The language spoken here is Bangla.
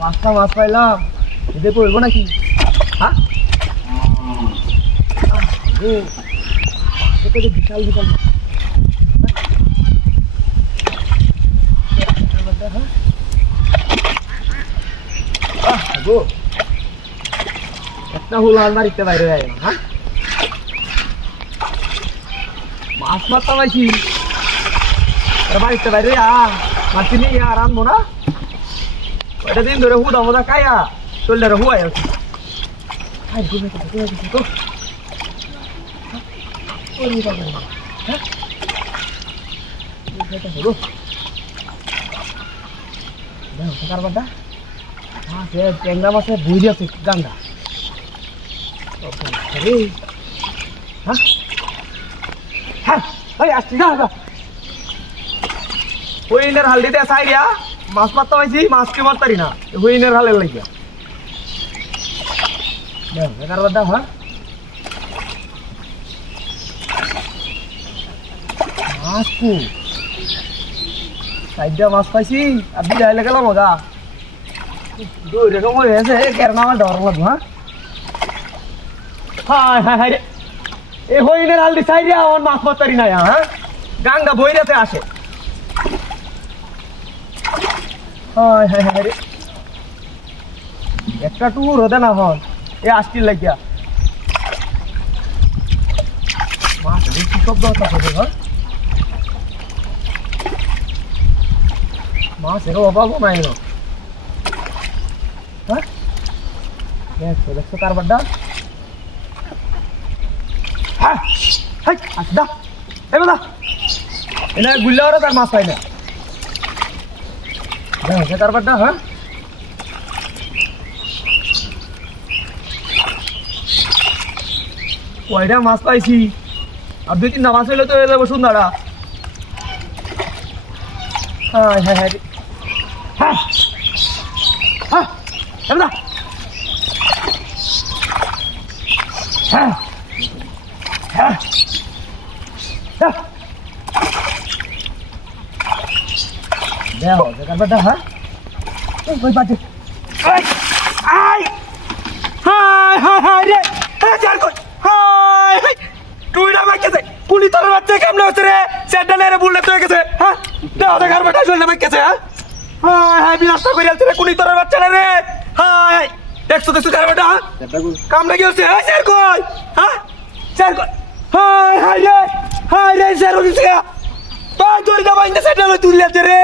পাঁচটা মাছ পাইলাম, এদের পড়বো নাকি? হ্যাঁ বিশাল বিশাল একটা হুল আলমারিতে বাইরে যায় না। হ্যাঁ মাছ মারতে পাইছি বাড়িতে বাইরে মাছ নিয়ে আর আনবো না। ওইটা দিন ধরে হুদা মুদা খাইয়া শরীরটা হুয়াই আছে। কারবারটা ট্যাংরা মাছের বুঝি আছে গাঙ্গা। হইনের হাল দিতে সাইরিয়া মাছ মারতে পাইছি, মাছকে মারতারি না হইনের হালের লাগিয়া। কারবারটা হ্যাঁ মাছ কু সাইডটা মাছ পাইছি আর দুই হাইলে গেলাম মজা দুই রকম হয়েছে। কেন আমার ডর লাগবো? হ্যাঁ হ্যাঁ হ্যাঁ রে এ হইনের হাল দি সাইডে আমার মাছ মারতারি না। হ্যাঁ গাঙ্গা বইরাতে আসে। হ্যাঁ হ্যাঁ হ্যাঁ রে একটা টুর হতে না হন এ আসটির লাগিয়া মাছ কি শব্দ হচ্ছে ঘর মাছেরও অভাবও নাই। হ্যাঁ দেখছো দেখছো কারবারটা। হ্যাঁ আচ্ছা এবার এনে গুল্লা ওরা তার মাছ পাই না কারবারটা। হ্যাঁ কয়টা মাছ পাইছি আর দুই তিনটা মাছ হইলে তো হয়ে যাবো সুন্দরা। হ্যাঁ হ্যাঁ হ্যাঁ হ্যাঁ হ্যাঁ হ্যাঁ হ্যাঁ দেখো কারবারটা। হ্যাঁ কই পাচ্ছি টুইটা মাইকেছে কুলি তোর বাচ্চা কেমনে হচ্ছে রে? সেটা নেড়ে বুললে তো গেছে। হ্যাঁ দেখো দেখার বেটা শরীরটা মাইকেছে। হ্যাঁ হ্যাঁ হ্যাঁ বিনাশটা করে আলছে রে কুলি তোর বাচ্চা রে। হ্যাঁ দেখছো দেখছো কার বেটা কামড়ে কি হচ্ছে? হ্যাঁ স্যার কই? হ্যাঁ স্যার কই? হাই হাই রে স্যার হইছে তুই তোর দা বাইন্দা সেটা তুই লেতে রে।